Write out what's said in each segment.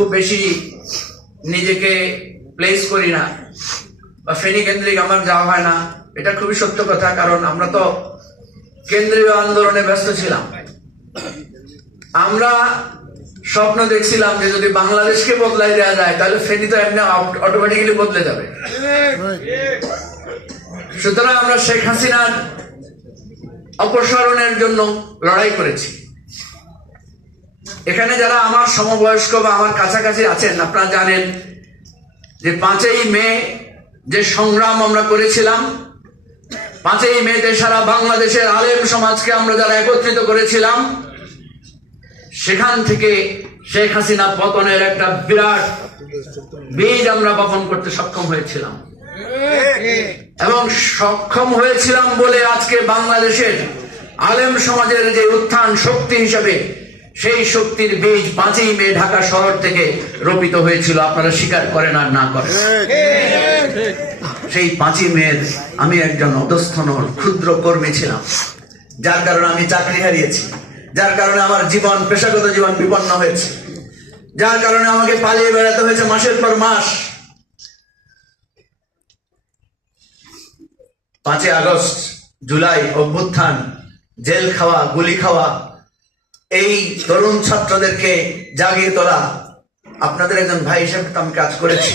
খুব বেশি নিজেকে প্লেস করি না বা ফেনী কেন্দ্রিক আমার যাওয়া হয় না, এটা খুবই সত্য কথা। কারণ আমরা তো কেন্দ্রীয় আন্দোলনে ব্যস্ত ছিলাম। আমরা স্বপ্ন দেখছিলাম যে যদি বাংলাদেশকে বদলাই দেওয়া যায় তাহলে ফেনী তো এমনি অটোমেটিক্যালি বদলে যাবে। সুতরাং আমরা শেখ হাসিনার অপসারণের জন্য লড়াই করেছি। এখানে যারা আমার সমবয়স্ক বা আমার কাছাকাছি আছেন, আপনারা জানেন যে 5ই মে যে সংগ্রাম আমরা করেছিলাম, 5ই মেতে সারা বাংলাদেশের আলেম সমাজকে আমরা যারা একত্রিত করেছিলাম, সেখান থেকে শেখ হাসিনা পতনের একটা বিরাট বীজ আমরা বপন করতে সক্ষম হয়েছিলাম। এবং সক্ষম হয়েছিলাম বলে আজকে বাংলাদেশের আলেম সমাজের যে উত্থান শক্তি হিসেবে, সেই শক্তির বীজ 5ই মে ঢাকা শহর থেকে রোপিত হয়েছিল। আপনারা স্বীকার করেন আর না করেন, সেই 5ই মে আমি একজন অধস্থন ক্ষুদ্র কর্মী ছিলাম, যার কারণে আমি চাকরি হারিয়েছি, যার কারণে আমার জীবন, পেশাগত জীবন বিপন্ন হয়েছে, যার কারণে আমাকে পালিয়ে বেড়াতে হয়েছে মাসের পর মাস। 5ই আগস্ট, জুলাই অভ্যুত্থান, জেল খাওয়া, গুলি খাওয়া, এই তরুণ ছাত্রদেরকে জাগিয়ে তোলা, আপনাদের একজন ভাই হিসেবে আমি কাজ করেছি।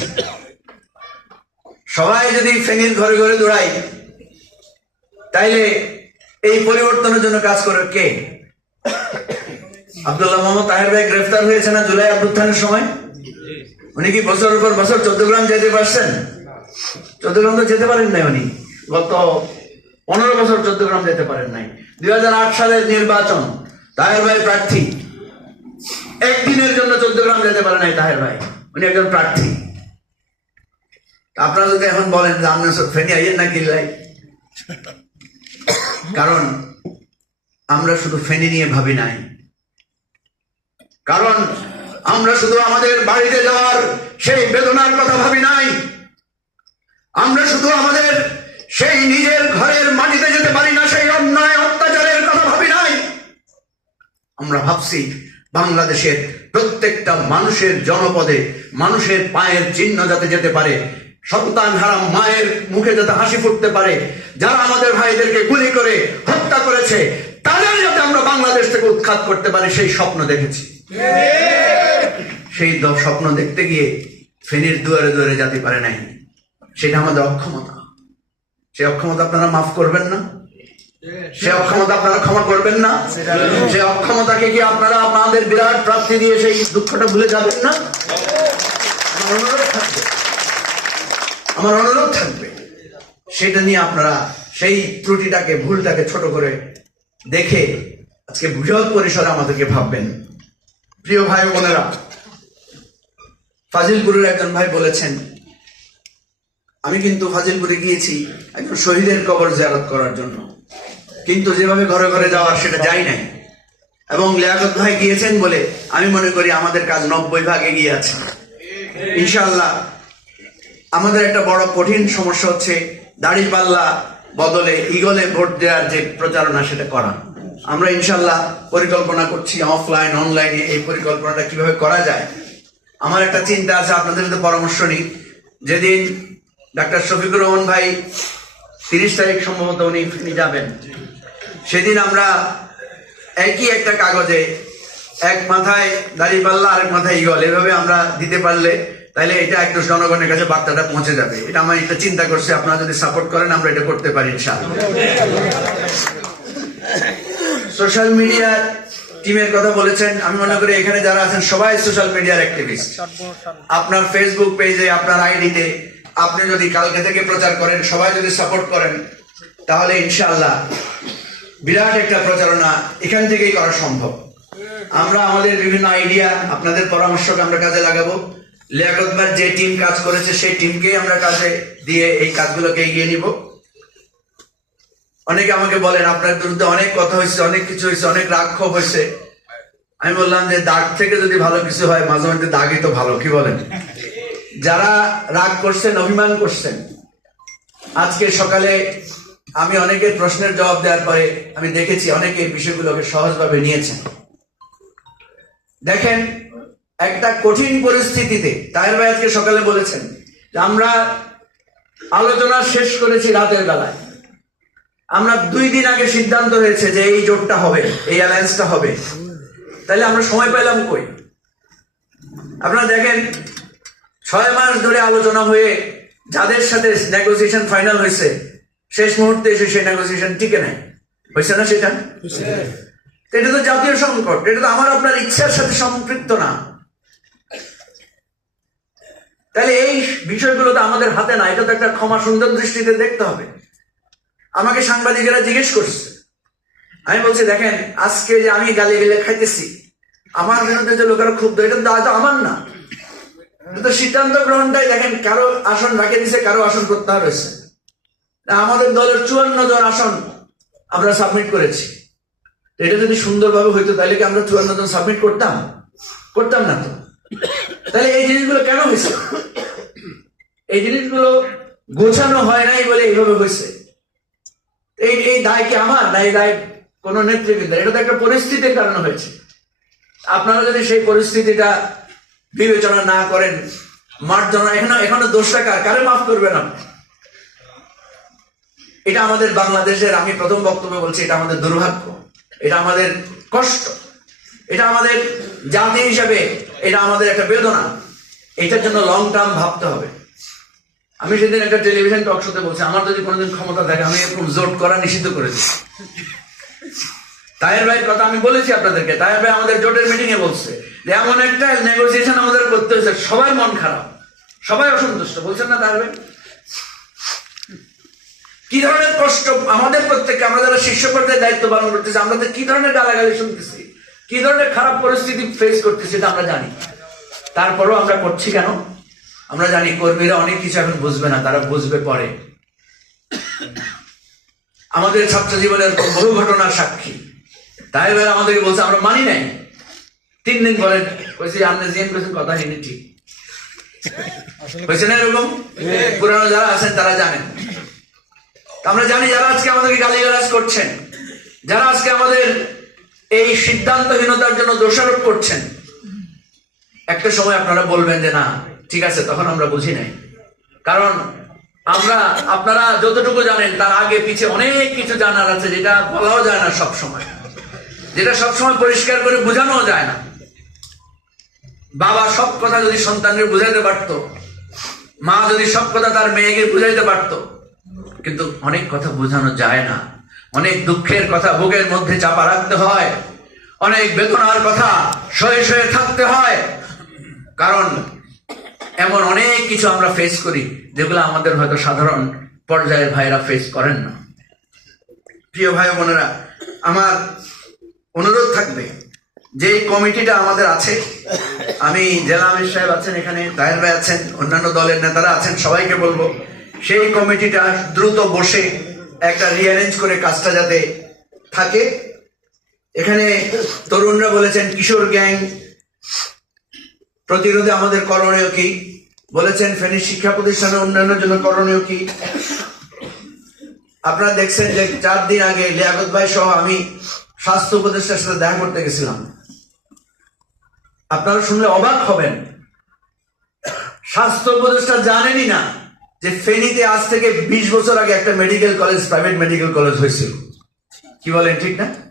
সবাই যদি ফেনীর ঘরে ঘরে দৌড়াই, তাইলে এই পরিবর্তনের জন্য কাজ করে কে? আব্দুল্লাহ মোহাম্মদ তাহের ভাই গ্রেফতার হয়েছে না জুলাই অভ্যুত্থানের সময়? উনি কি বছরের পর বছর চট্টগ্রাম যেতে পারছেন? চট্টগ্রাম তো যেতে পারেন নাই। উনি গত 15 বছর চট্টগ্রাম যেতে পারেন নাই। 2008 সালের নির্বাচন, তাহের ভাই প্রার্থী, একদিনের জন্য চট্টগ্রাম যেতে পারে নাই তাহের ভাই, উনি একজন প্রার্থী। আপনারা যদি এখন বলেন যে আপনি ফেনী আইয়েন না কিল্লাই, কারণ আমরা শুধু ফেনী নিয়ে ভাবি নাই, কারণ আমরা শুধু আমাদের বাড়িতে যাওয়ার সেই বেদনার কথা ভাবি নাই, আমরা শুধু আমাদের সেই নিজের ঘরের মাটিতে যেতে পারি না সেই অন্যায় অত্যাচারের কথা ভাবি নাই। আমরা ভাবছি বাংলাদেশের প্রত্যেকটা মানুষের জনপদে মানুষের পায়ের চিহ্ন যাতে যেতে পারে, সন্তান হারা মায়ের মুখে যাতে হাসি ফুটতে পারে, যারা আমাদের ভাইদেরকে গুলি করে হত্যা করেছে তাদের যাতে আমরা বাংলাদেশ থেকে উৎখাত করতে পারি, সেই স্বপ্ন দেখেছি। সেই স্বপ্ন দেখতে গিয়ে ফেনীর দুয়ারে দুয়ারে যেতে পারে নাই, সেটা আমাদের অক্ষমতা। সেই অক্ষমতা আপনারা মাফ করবেন না? সে অক্ষমতা আপনারা ক্ষমা করবেন না? সে অক্ষমতাকে কি আপনারা আপনাদের বিরাট প্রাপ্তি দিয়ে সেই দুঃখটা ভুলে যাবেন না? আমার অনুরোধ থাকবে সেটা নিয়ে আপনারা সেই ত্রুটিটাকে, ভুলটাকে ছোট করে দেখে আজকে বৃহৎ পরিসরে আমাদেরকে ভাববেন। প্রিয় ভাই বোনেরা, ফাজিলপুরের একজন ভাই বলেছেন, আমি কিন্তু ফাজিলপুরে গিয়েছি একজন শহীদের কবর জিয়ারত করার জন্য, কিন্তু যেভাবে ঘরে ঘরে যাওয়ার সেটা যাই নাই। এবং লিয়াকত ভাই গিয়েছেন বলে আমি মনে করি আমাদের কাজ 90% এগিয়ে আছে। ইনশাআল্লাহ আমাদের একটা বড় কঠিন সমস্যা হচ্ছে দাড়িপাল্লা বদলে ইগলে ভোট দেওয়ার যে প্রচারণা, সেটা করা। আমরা ইনশাআল্লাহ পরিকল্পনা করছি অফলাইন অনলাইনে এই পরিকল্পনাটা কিভাবে করা যায়। আমার একটা চিন্তা আছে, আপনাদের সাথে পরামর্শ নিই। যেদিন ডাক্তার শফিকুর রহমান ভাই 30 তারিখ সম্ভবত উনি ফেনী যাবেন, সেদিন আমরা একই একটা কাগজে এক মাথায় দাড়িপাল্লা আরেক মাথায় ইগল এভাবে আমরা দিতে পারলে তাহলে এটা একটু জনগণের কাছে বার্তাটা পৌঁছে যাবে। এটা আমার একটা চিন্তা করছে, আপনারা যদি সাপোর্ট করেন আমরা এটা করতে পারি ইনশাআল্লাহ। সোশ্যাল মিডিয়া টিমের কথা বলেছেন, আমি মনে করি এখানে যারা আছেন সবাই সোশ্যাল মিডিয়ার অ্যাক্টিভিস্ট। আপনার ফেসবুক পেজে, আপনার আইডিতে আপনি যদি কালকে থেকে প্রচার করেন, সবাই যদি সাপোর্ট করেন, তাহলে ইনশাআল্লাহ বিরাট একটা প্রচারণা এখান থেকেই করা সম্ভব। আমরা আমাদের বিভিন্ন আইডিয়া, আপনাদের পরামর্শকে আমরা কাজে লাগাবো। লিয়াকত ভাই যে টিম কাজ করেছে সেই টিমকেই আমরা কাজে দিয়ে এই কাজগুলোকে এগিয়ে নিব। অনেকে আমাকে বলেন আপনার বিরুদ্ধে অনেক কথা হয়েছে, অনেক কিছু হয়েছে, অনেক রাগ ক্ষোভ হয়েছে। আমি বললাম যে দাগ থেকে যদি ভালো কিছু হয়, মাঝে মাঝে দাগই তো ভালো, কি বলেন? যারা রাগ করছেন, অভিমান করছেন, আজকে সকালে আমি অনেকের প্রশ্নের জবাব দেওয়ার পরে আমি দেখেছি অনেকে বিষয়গুলোকে সহজভাবে নিয়েছেন। দেখেন, একটা কঠিন পরিস্থিতিতে তাহের ভাই আজকে সকালে বলেছেন যে আমরা আলোচনা শেষ করেছি রাতের বেলায়, আমরা 2 দিন আগে সিদ্ধান্ত হয়েছে যে এই জোটটা হবে, এই অ্যালায়েন্সটা হবে, তাহলে আমরা সময় পেলাম কই? আপনারা দেখেন 6 মাস ধরে আলোচনা হয়ে যাদের সাথে নেগোসিয়েশন ফাইনাল হয়েছে, শেষ মুহূর্তে এসে সেই নেগোসিয়েশন টিকে নেয়, হয়েছে না সেটা? এটা তো জাতীয় সংকট, এটা তো আমার আপনার ইচ্ছার সাথে সম্পৃক্ত না। তাহলে এই বিষয়গুলো তো আমাদের হাতে না, এটা তো একটা ক্ষমা সুন্দর দৃষ্টিতে দেখতে হবে। আমাকে সাংবাদিকেরা জিজ্ঞেস করছে, আমি বলছি দেখেন আজকে যে আমি গালি গেলে খাইতেছি, আমার বিরুদ্ধে যে লোকেরা ক্ষুব্ধ, এটা তো আমার না, তো সিদ্ধান্ত গ্রহণটাই দেখেন কারো আসন রাখে দিছে, কারো আসন প্রত্যাহার হয়েছে। আমাদের দলের 54 জন আসন আমরা সাবমিট করেছি। এটা যদি সুন্দরভাবে হইতো তাহলে কি আমরা 54 জন সাবমিট করতাম না তো। তাহলে এই জিনিসগুলো কেন হয়েছে? এই জিনিসগুলো গোছানো হয় নাই বলে এইভাবে হয়েছে। এই দায় কি আমার, না এই দায় কোন নেতৃবৃন্দের? এটা তো একটা পরিস্থিতির কারণে হয়েছে। আপনারা যদি সেই পরিস্থিতিটা বিবেচনা না করেন, মার্জনা এখনো দোষটা কারে মাফ করবেন আপনি? এটা আমাদের বাংলাদেশের, আমি প্রথম বক্তব্যে বলছি, এটা আমাদের দুর্ভাগ্য, এটা আমাদের কষ্ট, এটা আমাদের জাতি হিসাবে এটা আমাদের একটা বেদনা। এটার জন্য লং টার্ম ভাবতে হবে। আমি সেদিন একটা টেলিভিশন টক শোতে বলছি, আমার যদি কোনোদিন ক্ষমতা থাকে আমি এরকম জোট করা নিষিদ্ধ করে দিই। তাহের ভাইয়ের কথা আমি বলেছি আপনাদেরকে, তাহের ভাই আমাদের জোটের মিটিং এ বলছে যে এমন একটা নেগোসিয়েশন আমাদের করতে হয়েছে, সবাই মন খারাপ, সবাই অসন্তুষ্ট, বলছেন না তাহের ভাই? কি ধরনের কষ্ট আমাদের প্রত্যেককে, আমরা যারা শীর্ষ পর্যায়ে দায়িত্ব পালন করতেছি, আমরা তো কি ধরনের গালাগালি শুনতেছি, কি ধরনের খারাপ পরিস্থিতি ফেস করতেছি এটা আমরা জানি। তারপরেও আমরা করছি কেন? আমরা জানি কর্মীরা অনেক কিছু এখন বুঝবে না, তারা বুঝবে পরে। আমাদের ছাত্র জীবনের বহু ঘটনার সাক্ষী। তাই ভাই আমাদেরকে বলছে আমরা মানি নাই, 3 দিন পরে কইছি আপনি জিএম কইছেন কথা হয়নি, ঠিক হয়েছে না? এরকম পুরানো যারা আছেন তারা জানেন। আমরা জানি যারা আজকে আমাদেরকে গালিগালাজ করছেন, যারা আজকে আমাদের এই সিদ্ধান্তহীনতার জন্য দোষারোপ করছেন, একটা সময় আপনারা বলবেন যে না ঠিক আছে, তখন আমরা বুঝি নাই। কারণ আপনারা যতটুকু জানেন তার আগে পিছে অনেক কিছু জানার আছে, যেটা বলাও যায় না সব সময়, যেটা সবসময় পরিষ্কার করে বোঝানো যায় না। বাবা সব কথা যদি সন্তানকে বুঝাইতে পারত, মা যদি সব কথা তার মেয়েকে বুঝাইতে পারত, কিন্তু অনেক কথা বোঝানো যায় না। অনেক দুঃখের কথা বুকের মধ্যে চাপা রাখতে হয়, অনেক বেদনার কথা সয়ে সয়ে থাকতে হয়। কারণ এমন অনেক কিছু আমরা ফেস করি যেগুলো আমাদের হয়তো সাধারণ পর্যায়ের ভাইরা ফেস করেন না। প্রিয় ভাই বোনেরা, আমার অনুরোধ থাকবে যে কমিটিটা আমাদের আছে, আমি জেলা আমির সাহেব আছেন এখানে, তাহের ভাই আছেন, অন্যান্য দলের নেতারা আছেন, সবাইকে বলবো সেই কমিটিটা দ্রুত বসে একটা রিঅ্যারেঞ্জ করে কাজটা যাতে থাকে। এখানে তরুণরা বলেছেন কিশোর গ্যাং প্রতিরোধে আমাদের করণীয় কি, বলেছেন ফেনী শিক্ষা প্রতিষ্ঠানের উন্নয়নের জন্য করণীয় কি। আপনারা দেখছেন যে 4 দিন আগে লিয়াকত ভাই সহ আমি স্বাস্থ্য উপদেষ্টার সাথে দেখা করতে গেছিলাম। আপনারা শুনলে অবাক হবেন, স্বাস্থ্য উপদেষ্টা জানেনই না যে ফেনীতে আজ থেকে 20 বছর আগে একটা medical college, private medical college হয়েছিল। কি বলেন, ঠিক না?